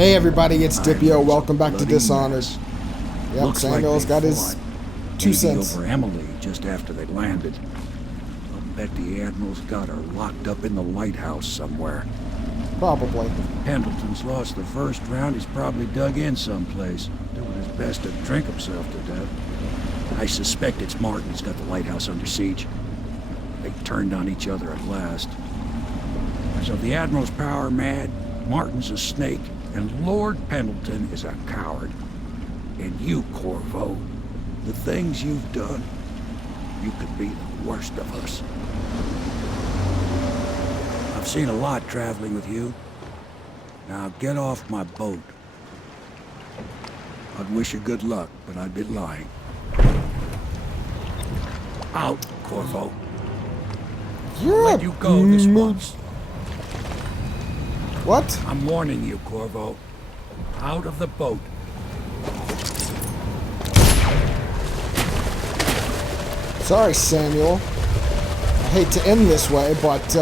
Hey everybody, it's Dipio. Welcome back to Dishonored. Yep, Looks Samuel's like got they his fought, 2 maybe cents. over Emily just after they landed. I'll bet the Admiral's got her locked up in the lighthouse somewhere. Probably. Pendleton's lost the first round. He's probably dug in someplace, doing his best to drink himself to death. I suspect it's Martin's got the lighthouse under siege. They turned on each other at last. So the Admiral's power mad, Martin's a snake, and Lord Pendleton is a coward. And you, Corvo, the things you've done, you could be the worst of us. I've seen a lot traveling with you. Now get off my boat. I'd wish you good luck, but I'd be lying. Out, Corvo. Let you go this once. What? I'm warning you, Corvo. Out of the boat. Sorry, Samuel. I hate to end this way, but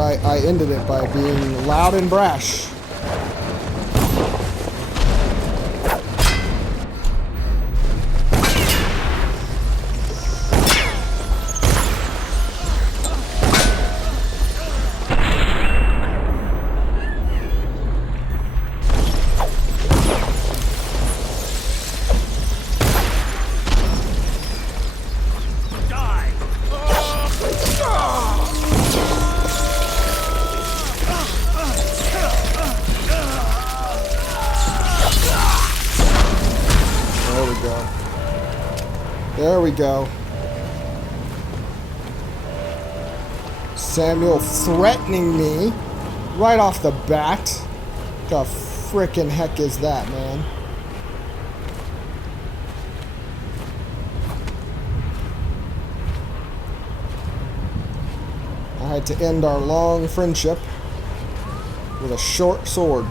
I ended it by being loud and brash. There we go. Samuel threatening me right off the bat. The frickin' heck is that, man? I had to end our long friendship with a short sword.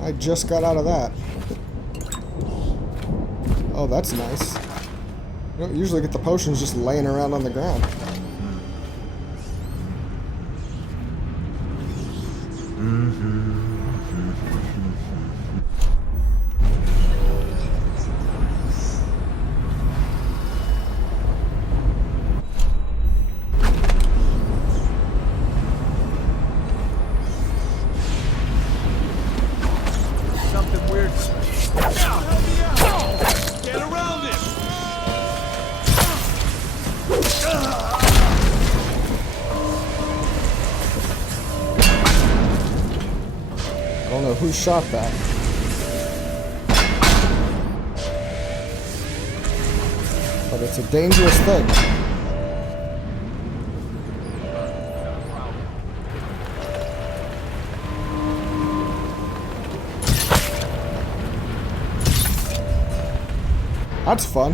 I just got out of that. Oh, that's nice. You don't usually get the potions just laying around on the ground. I don't know who shot that. But it's a dangerous thing. That's fun.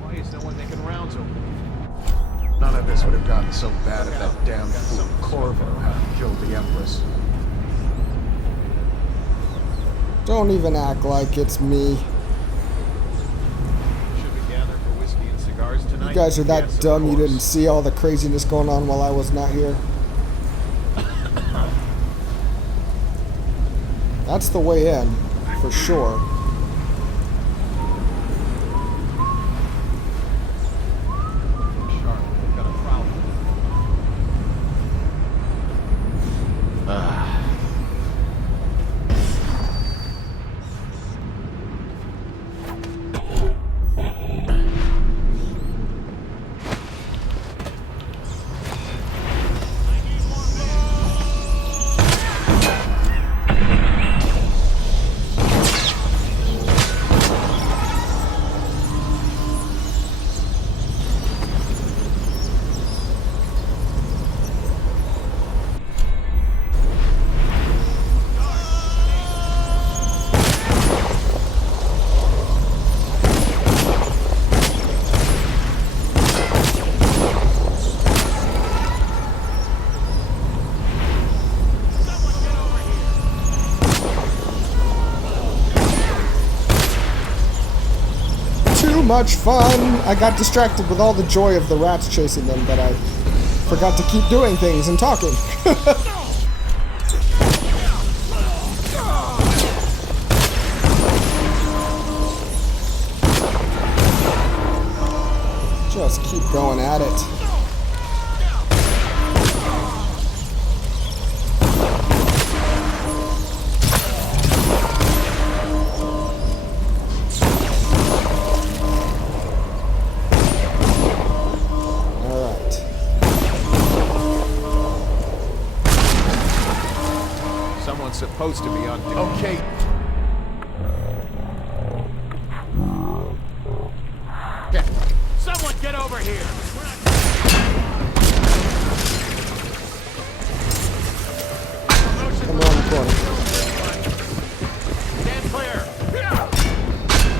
Why is no one making rounds over? None of this would have gotten so bad if that damn fool Corvo hadn't killed the Empress. Don't even act like it's me. Should we gather for whiskey and cigars tonight? You guys are that Yes, of dumb you course. didn't see all the craziness going on while I was not here. That's the way in, for sure. Sharp, got a problem. much fun. I got distracted with all the joy of the rats chasing them that I forgot to keep doing things and talking. Just keep going at it. Supposed to be on. Okay. Someone get over here. Come around the corner. Stand clear.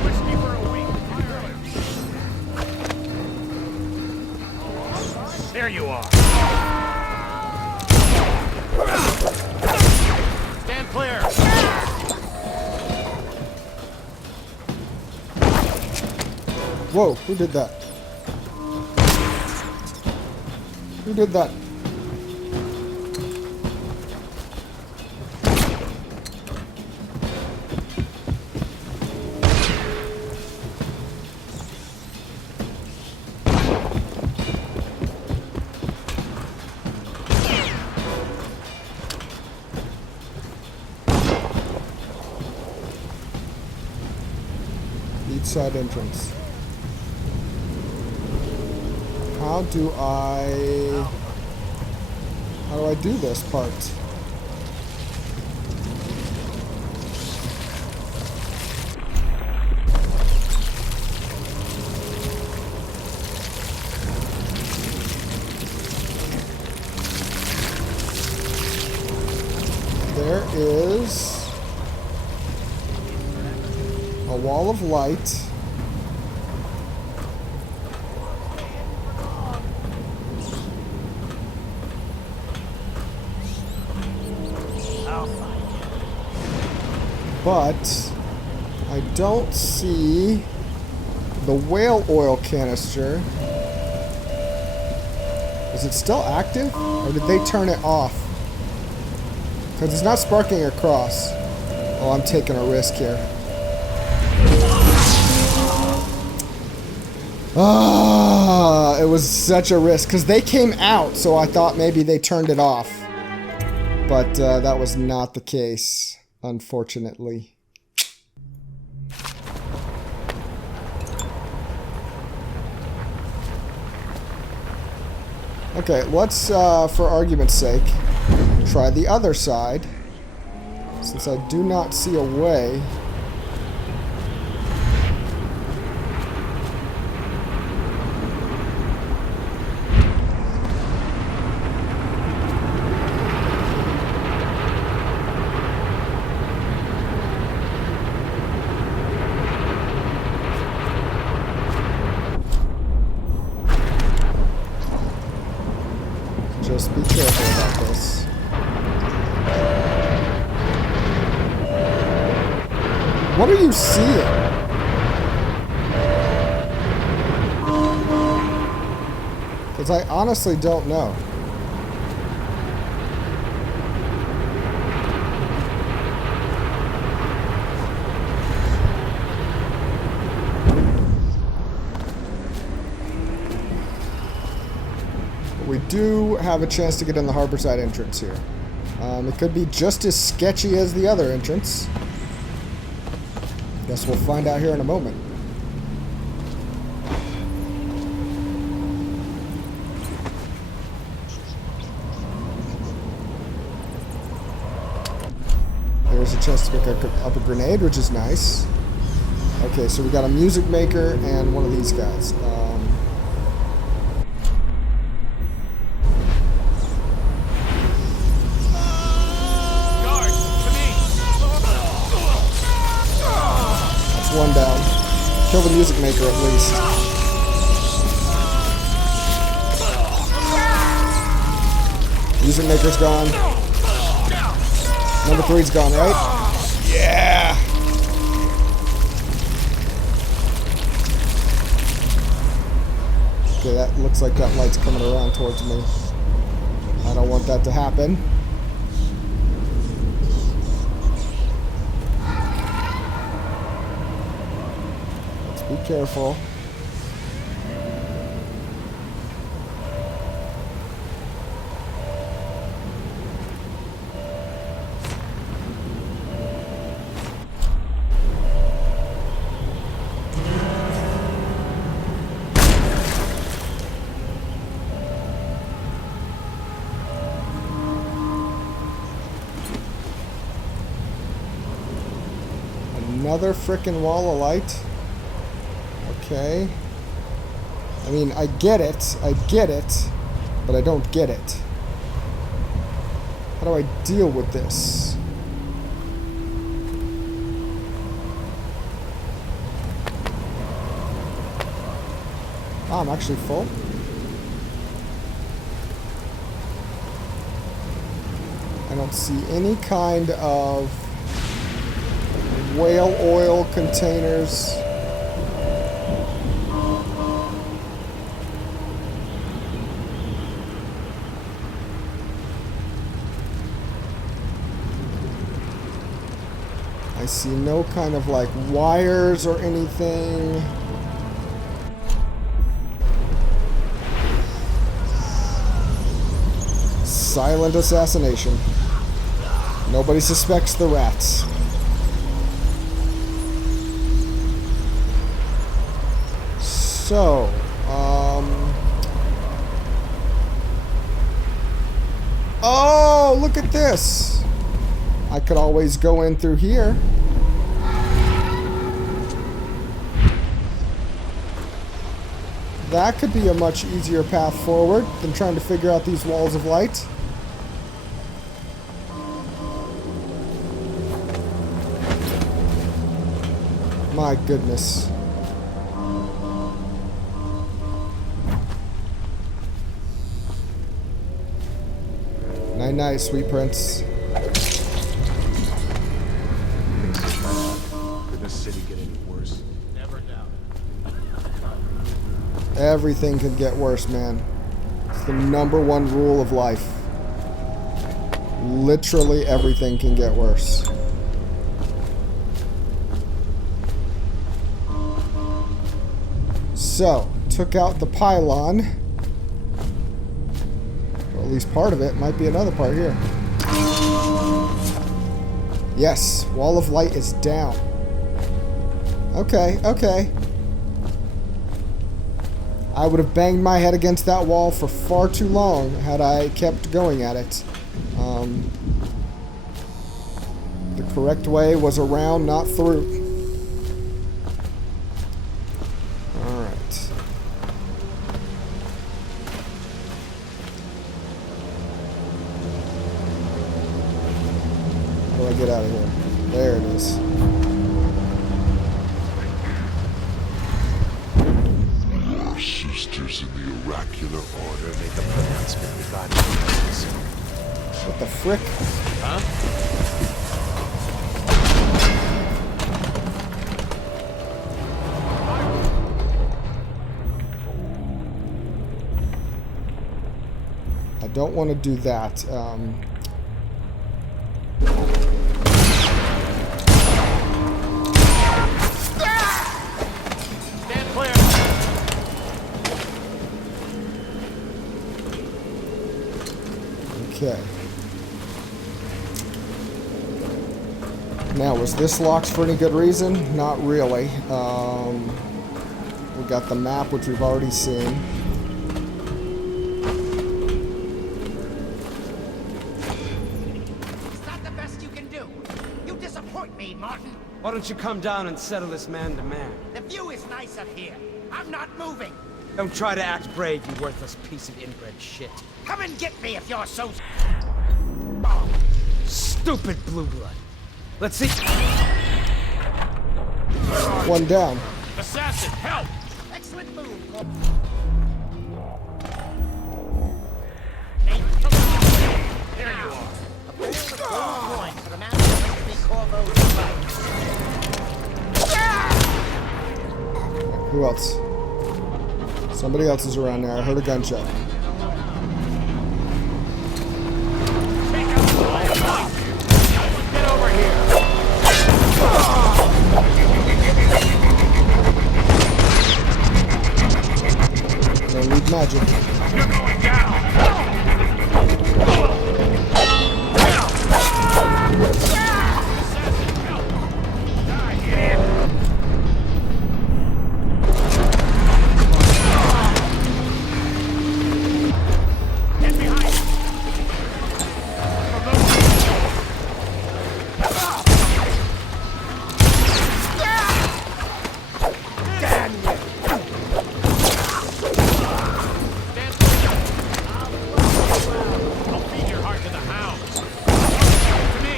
Whiskey for a week. There you are. Stand clear. Whoa, who did that? Who did that? Each side entrance. How do I do this part? There is a wall of light. But I don't see the whale oil canister. Is it still active? Or did they turn it off? Because it's not sparking across. Oh, I'm taking a risk here. Ah, it was such a risk. Because they came out, so I thought maybe they turned it off. But that was not the case. Unfortunately. Okay, let's, for argument's sake, try the other side. Since I do not see a way. Just be careful about this. What are you seeing? Because I honestly don't know. We do have a chance to get in the harborside entrance here. It could be just as sketchy as the other entrance. Guess we'll find out here in a moment. There's a chance to pick up a grenade, which is nice. Okay, so we got a music maker and one of these guys. One down. Kill the music maker at least. Music maker's gone. Number 3's gone, right? Yeah! Okay, that looks like that light's coming around towards me. I don't want that to happen. Let's be careful. Another frickin' wall of light. Okay. I mean, I get it, but I don't get it. How do I deal with this? Oh, I'm actually full. I don't see any kind of whale oil containers. I see no kind of like wires or anything. Silent assassination. Nobody suspects the rats. So, oh, look at this. I could always go in through here. That could be a much easier path forward than trying to figure out these walls of light. My goodness. Night night, sweet prince. Could this city get any worse? Never doubt. Everything can get worse, man. It's the #1 rule of life. Literally everything can get worse. So, took out the pylon. Or at least part of it. Might be another part here. Yes, wall of light is down. Okay, okay. I would have banged my head against that wall for far too long had I kept going at it. The correct way was around, not through. Alright. How do I get out of here? There it is. Sisters in the oracular order Make a pronouncement regarding the What the frick? Huh? I don't want to do that. Stand clear. Okay. Now, was this locked for any good reason? Not really. We got the map, which we've already seen. It's not the best you can do. You disappoint me, Martin. Why don't you come down and settle this man to man? The view is nice up here. I'm not moving. Don't try to act brave, you worthless piece of inbred shit. Come and get me if you're so... Stupid blue blood. Let's see. One down. Assassin, help! Excellent move. There you are. A ball of gold coin for the man who makes me Corvo's fight. Who else? Somebody else is around there. I heard a gunshot. Get over here. Don't need magic. You're going down. Get behind me. I'll feed your heart to the hounds. To me.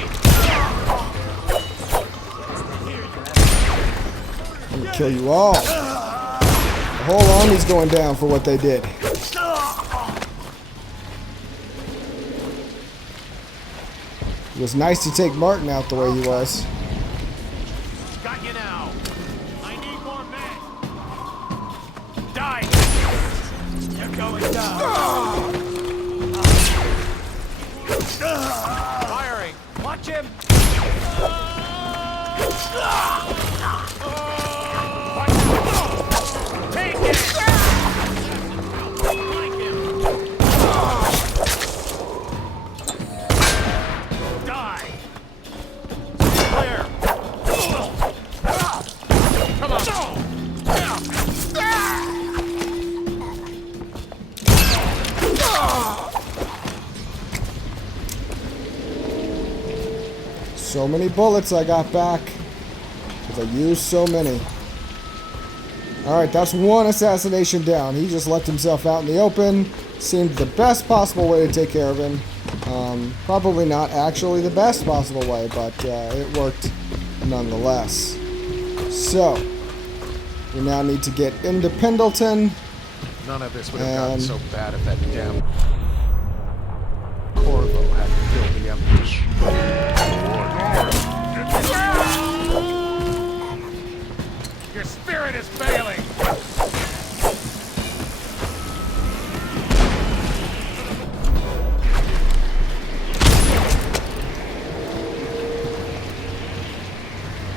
I'm gonna kill you all. The whole army's going down for what they did. It was nice to take Martin out the way he was. Got you now. I need more men. Die. You're going down. Firing. Watch him. Take it. Like him. Die. Clear. Come on. So many bullets I got back. Because I used so many. Alright, that's one assassination down. He just left himself out in the open. Seemed the best possible way to take care of him. Probably not actually the best possible way, but it worked nonetheless. So, we now need to get into Pendleton. None of this would have gotten And- so bad if that damn Corvo hadn't killed the Empress. Your spirit is failing.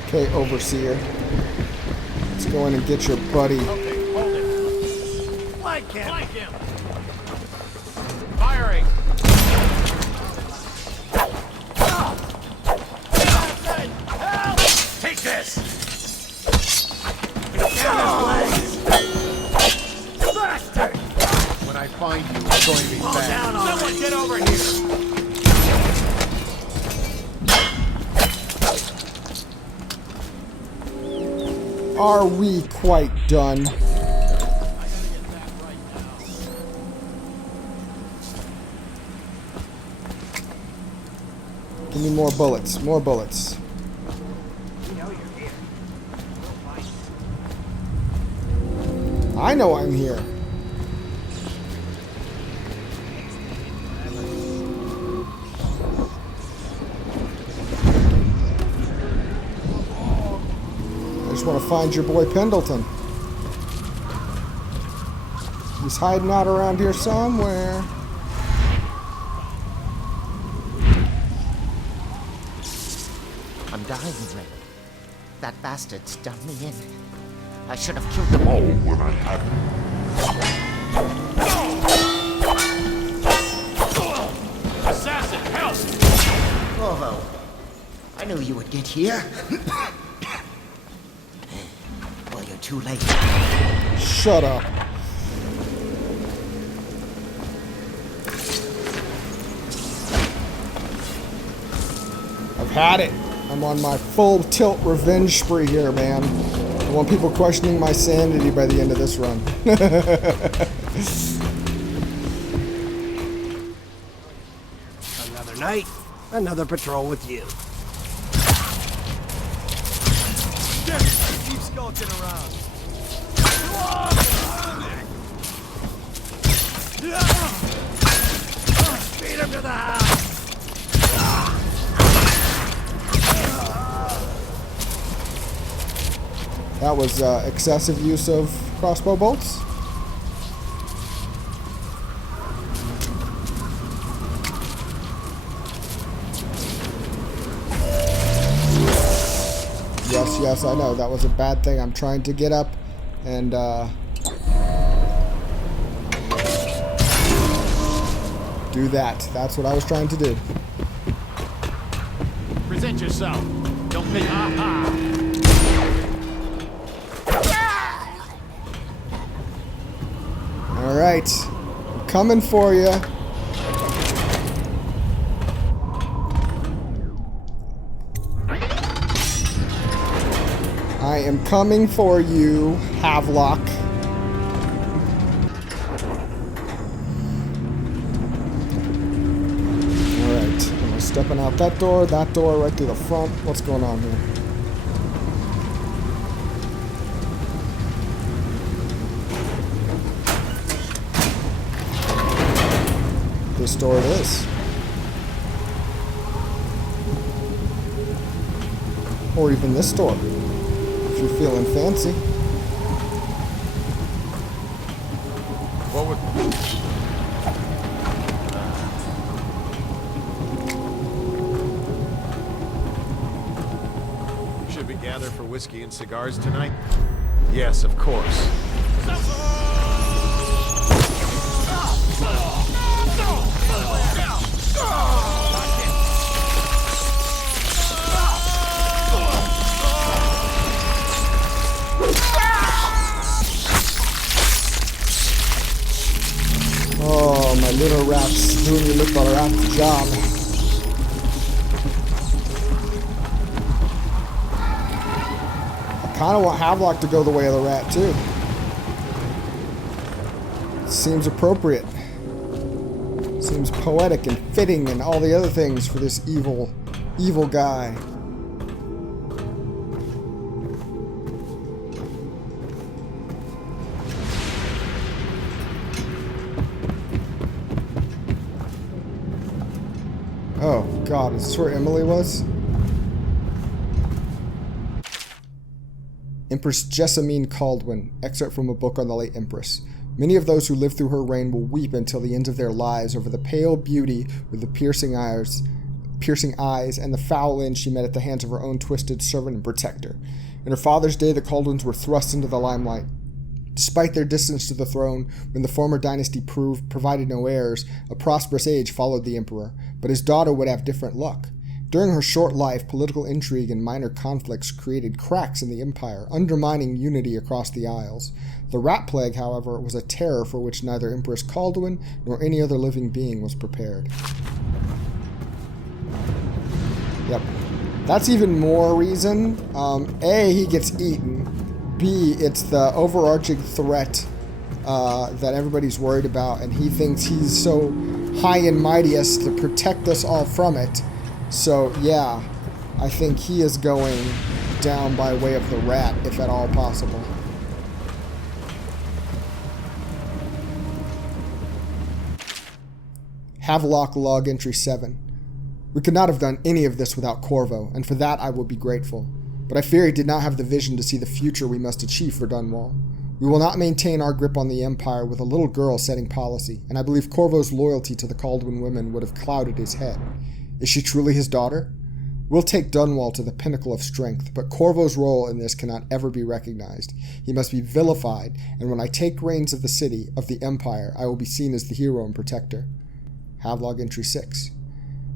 Okay, Overseer. Let's go in and get your buddy. Okay, hold it. Flank him. Flank him. Firing. Take this. Bastard. When I find you, it's going to be bad. Someone get over here. Are we quite done? Give me more bullets. More bullets. I know I'm here. I just want to find your boy Pendleton. He's hiding out around here somewhere. I'm dying, Ray. That bastard's done me in. I should have killed them all. Oh, when I had Assassin, help! Bravo. I knew you would get here. Well, you're too late. Shut up. I've had it. I'm on my full tilt revenge spree here, man. I want people questioning my sanity by the end of this run. Another night, another patrol with you. Keep skulking around. Beat him to the house. That was excessive use of crossbow bolts. yes, I know. That was a bad thing. I'm trying to get up and, do that. That's what I was trying to do. Present yourself. Don't think, aha! Alright. I'm coming for you. I am coming for you, Havelock. Alright. Am I stepping out that door, right through the front? What's going on here? This door it is. Or even this door, if you're feeling fancy. What would... Should we gather for whiskey and cigars tonight? Yes, of course. Oh, my little rats doing your little rat job. I kind of want Havelock to go the way of the rat, too. Seems appropriate. Seems poetic and fitting and all the other things for this evil guy. Oh, God, is this where Emily was? Empress Jessamine Caldwin, excerpt from a book on the late Empress. Many of those who lived through her reign will weep until the end of their lives over the pale beauty with the piercing eyes, and the foul end she met at the hands of her own twisted servant and protector. In her father's day, the Caldwins were thrust into the limelight. Despite their distance to the throne, when the former dynasty provided no heirs, a prosperous age followed the emperor, but his daughter would have different luck. During her short life, political intrigue and minor conflicts created cracks in the empire, undermining unity across the Isles. The rat plague, however, was a terror for which neither Empress Caldwin nor any other living being was prepared. Yep. That's even more reason. A, he gets eaten. B, it's the overarching threat that everybody's worried about, and he thinks he's so high and mightiest to protect us all from it. So, yeah, I think he is going down by way of the rat, if at all possible. Havelock Log Entry 7. We could not have done any of this without Corvo, and for that I will be grateful. But I fear he did not have the vision to see the future we must achieve for Dunwall. We will not maintain our grip on the Empire with a little girl setting policy, and I believe Corvo's loyalty to the Caldwin women would have clouded his head. Is she truly his daughter? We'll take Dunwall to the pinnacle of strength, but Corvo's role in this cannot ever be recognized. He must be vilified, and when I take reins of the city, of the Empire, I will be seen as the hero and protector. Havelock Entry 6.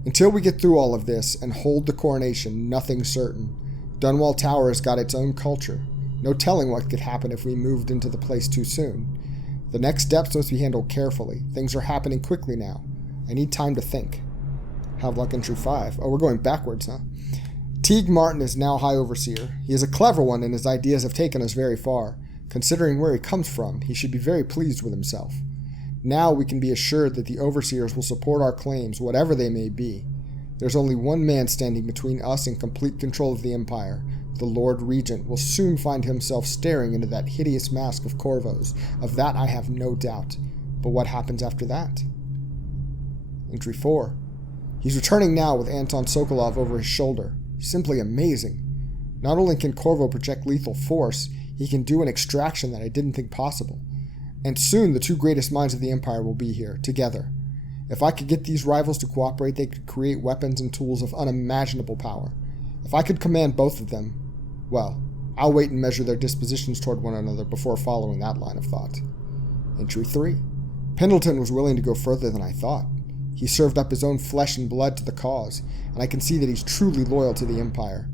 Until we get through all of this and hold the coronation, nothing's certain. Dunwall Tower has got its own culture. No telling what could happen if we moved into the place too soon. The next steps must be handled carefully. Things are happening quickly now. I need time to think. Havelock Entry 5. Oh, we're going backwards, huh? Teague Martin is now High Overseer. He is a clever one, and his ideas have taken us very far. Considering where he comes from, he should be very pleased with himself. Now we can be assured that the Overseers will support our claims, whatever they may be. There's only one man standing between us and complete control of the Empire. The Lord Regent will soon find himself staring into that hideous mask of Corvo's. Of that I have no doubt. But what happens after that? Entry 4. He's returning now with Anton Sokolov over his shoulder. Simply amazing. Not only can Corvo project lethal force, he can do an extraction that I didn't think possible. And soon the two greatest minds of the Empire will be here, together. If I could get these rivals to cooperate, they could create weapons and tools of unimaginable power. If I could command both of them, Well, I'll wait and measure their dispositions toward one another before following that line of thought. Entry 3. Pendleton was willing to go further than I thought. He served up his own flesh and blood to the cause, and I can see that he's truly loyal to the Empire.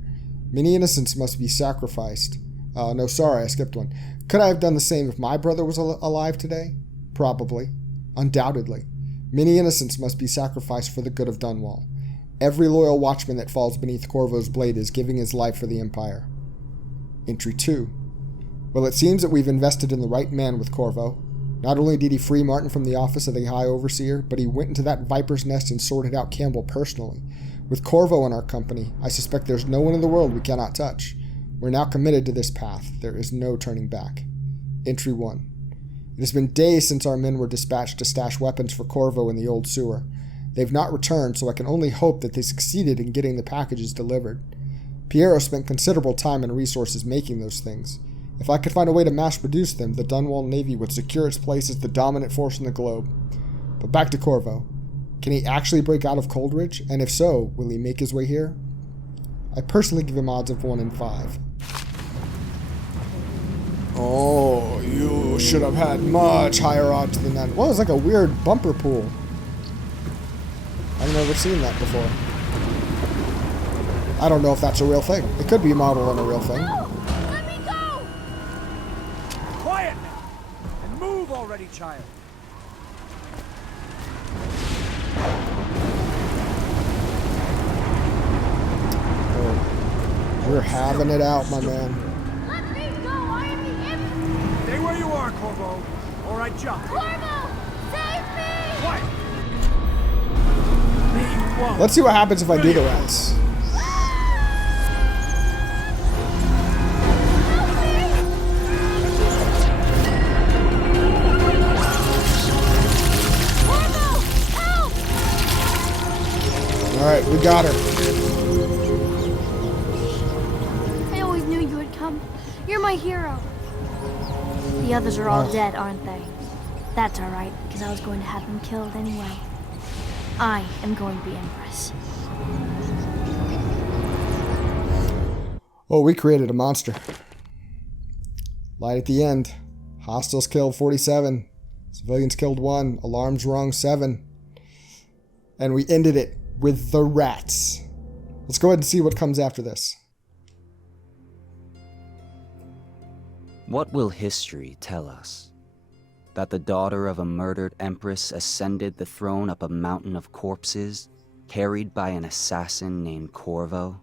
Many innocents must be sacrificed. No, sorry, I skipped one. Could I have done the same if my brother was alive today? Probably. Undoubtedly. Many innocents must be sacrificed for the good of Dunwall. Every loyal watchman that falls beneath Corvo's blade is giving his life for the Empire. Entry 2. Well, it seems that we've invested in the right man with Corvo. Not only did he free Martin from the office of the High Overseer, but he went into that viper's nest and sorted out Campbell personally. With Corvo in our company, I suspect there's no one in the world we cannot touch. We're now committed to this path. There is no turning back. Entry 1. It has been days since our men were dispatched to stash weapons for Corvo in the old sewer. They've not returned, so I can only hope that they succeeded in getting the packages delivered. Piero spent considerable time and resources making those things. If I could find a way to mass-produce them, the Dunwall Navy would secure its place as the dominant force in the globe. But back to Corvo. Can he actually break out of Coldridge? And if so, will he make his way here? I personally give him odds of 1 in 5. Oh, you should have had much higher odds than that. Well, it's like a weird bumper pool. I've never seen that before. I don't know if that's a real thing. It could be a model on a real thing. Let me go! Quiet now! And move already, child! Oh, we're having it out, my man. Let me go! I am the Empress! Stay where you are, Corvo, or I jump. Corvo! Save me! Quiet! Me, you won't. Let's see what happens if I do the rats. Alright, we got her. I always knew you would come. You're my hero. The others are all dead, aren't they? That's alright, because I was going to have them killed anyway. I am going to be Empress. Oh, we created a monster. Light at the end. Hostiles killed 47. Civilians killed 1. Alarms rung 7. And we ended it with the rats. Let's go ahead and see what comes after this. What will history tell us? That the daughter of a murdered empress ascended the throne up a mountain of corpses, carried by an assassin named Corvo?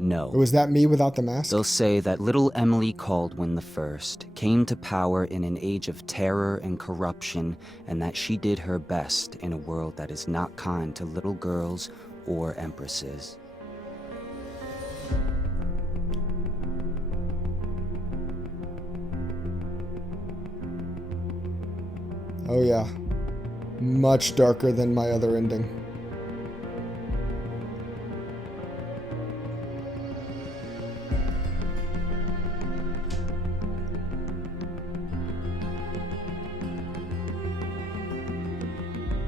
No. Was that me without the mask? They'll say that little Emily Caldwin I came to power in an age of terror and corruption, and that she did her best in a world that is not kind to little girls or empresses. Oh yeah. Much darker than my other ending.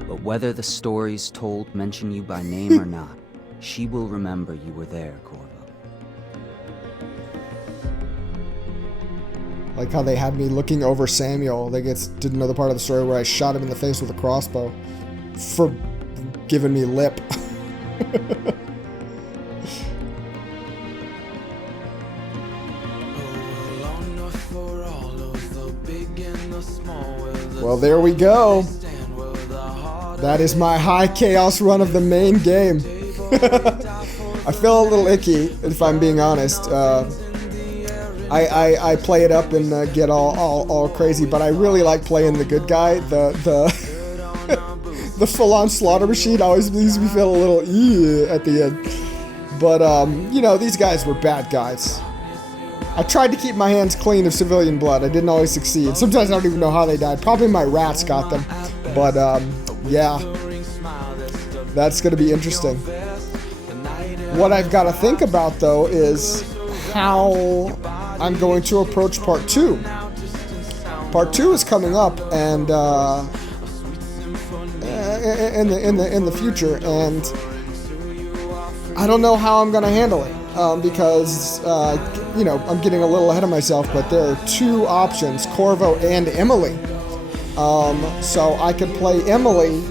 But whether the stories told mention you by name or not, she will remember you were there, Corvo. Like how they had me looking over Samuel. They didn't know the part of the story where I shot him in the face with a crossbow for giving me lip. Well, there we go. That is my high chaos run of the main game. I feel a little icky, if I'm being honest. I play it up and get all crazy, but I really like playing the good guy. The the full-on slaughter machine always leaves me feel a little at the end. But you know, these guys were bad guys. I tried to keep my hands clean of civilian blood. I didn't always succeed. Sometimes I don't even know how they died. Probably my rats got them. But yeah, that's going to be interesting. What I've got to think about, though, is how I'm going to approach part 2. Part 2 is coming up, and in the future, and I don't know how I'm going to handle it because, you know, I'm getting a little ahead of myself, but there are two options, Corvo and Emily. So I could play Emily,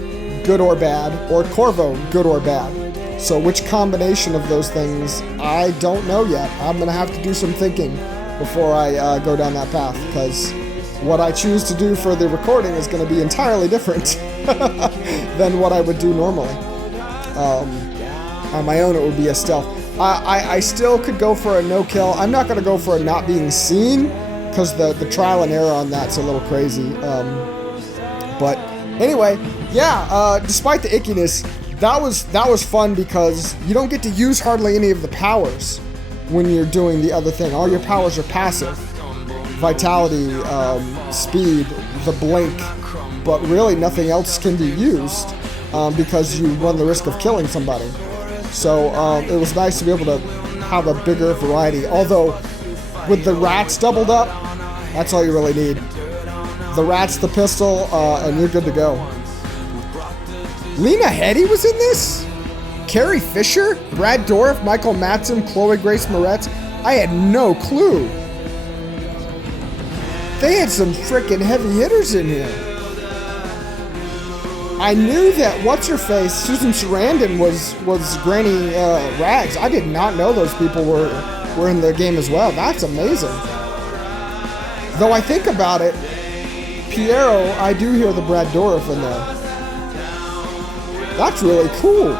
good or bad, or Corvo, good or bad. So which combination of those things, I don't know yet. I'm going to have to do some thinking before I go down that path, because what I choose to do for the recording is going to be entirely different than what I would do normally. On my own, it would be a stealth. I still could go for a no-kill. I'm not going to go for a not being seen, because the trial and error on that's a little crazy. But anyway, yeah, despite the ickiness, that was fun because you don't get to use hardly any of the powers when you're doing the other thing. All your powers are passive. Vitality, speed, the blink, but really nothing else can be used because you run the risk of killing somebody. So it was nice to be able to have a bigger variety. Although with the rats doubled up, that's all you really need. The rats, the pistol, and you're good to go. Lena Headey was in this? Carrie Fisher? Brad Dourif? Michael Madsen? Chloe Grace Moretz? I had no clue. They had some freaking heavy hitters in here. I knew that what's-her-face, Susan Sarandon, was Granny Rags. I did not know those people were in the game as well. That's amazing. Though I think about it, Piero, I do hear the Brad Dourif in there. That's really cool.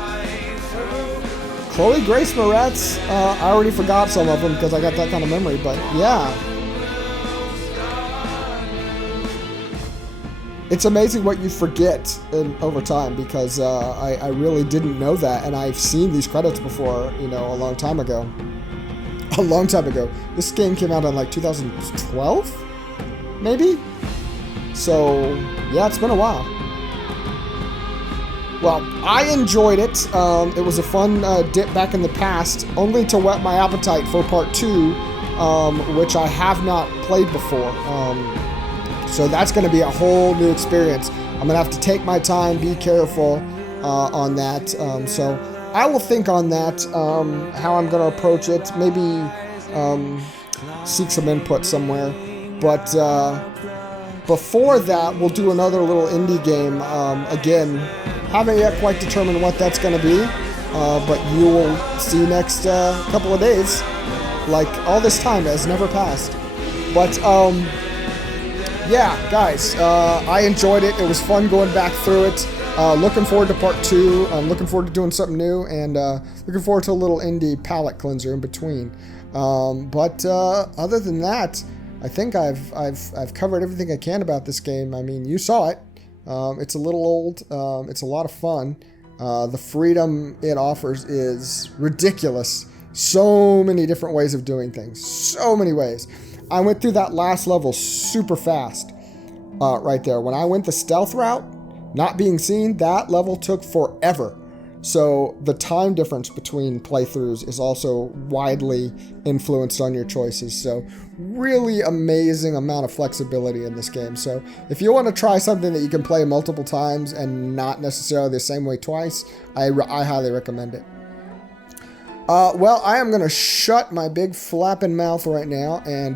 Chloe Grace Moretz, I already forgot some of them because I got that kind of memory, but yeah. It's amazing what you forget over time because I really didn't know that, and I've seen these credits before, you know, a long time ago. A long time ago. This game came out in like 2012, maybe? So, yeah, it's been a while. Well, I enjoyed it. It was a fun dip back in the past, only to whet my appetite for Part 2, which I have not played before. So that's going to be a whole new experience. I'm going to have to take my time, be careful on that. So I will think on that, how I'm going to approach it. Maybe seek some input somewhere. But before that, we'll do another little indie game. Again, haven't yet quite determined what that's going to be. But you will see next couple of days. Like, all this time has never passed. But, yeah, guys, I enjoyed it. It was fun going back through it. Looking forward to Part 2. I'm looking forward to doing something new, and looking forward to a little indie palate cleanser in between. But other than that, I think I've covered everything I can about this game. I mean, you saw it. It's a little old. It's a lot of fun. The freedom it offers is ridiculous. So many different ways of doing things. So many ways. I went through that last level super fast right there. When I went the stealth route, not being seen, that level took forever. So the time difference between playthroughs is also widely influenced on your choices. So really amazing amount of flexibility in this game. So if you want to try something that you can play multiple times and not necessarily the same way twice, I highly recommend it. Well, I am going to shut my big flapping mouth right now and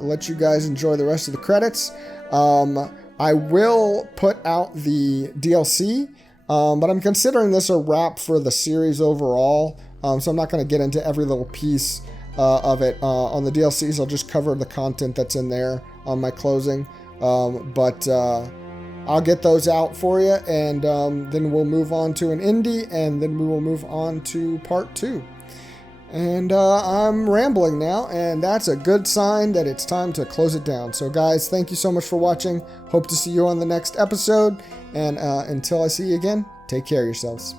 let you guys enjoy the rest of the credits. I will put out the DLC, but I'm considering this a wrap for the series overall, so I'm not going to get into every little piece of it. On the DLCs, I'll just cover the content that's in there on my closing, but I'll get those out for you, and then we'll move on to an indie, and then we will move on to Part 2. And I'm rambling now, and that's a good sign that it's time to close it down. So guys, thank you so much for watching. Hope to see you on the next episode. And until I see you again, take care of yourselves.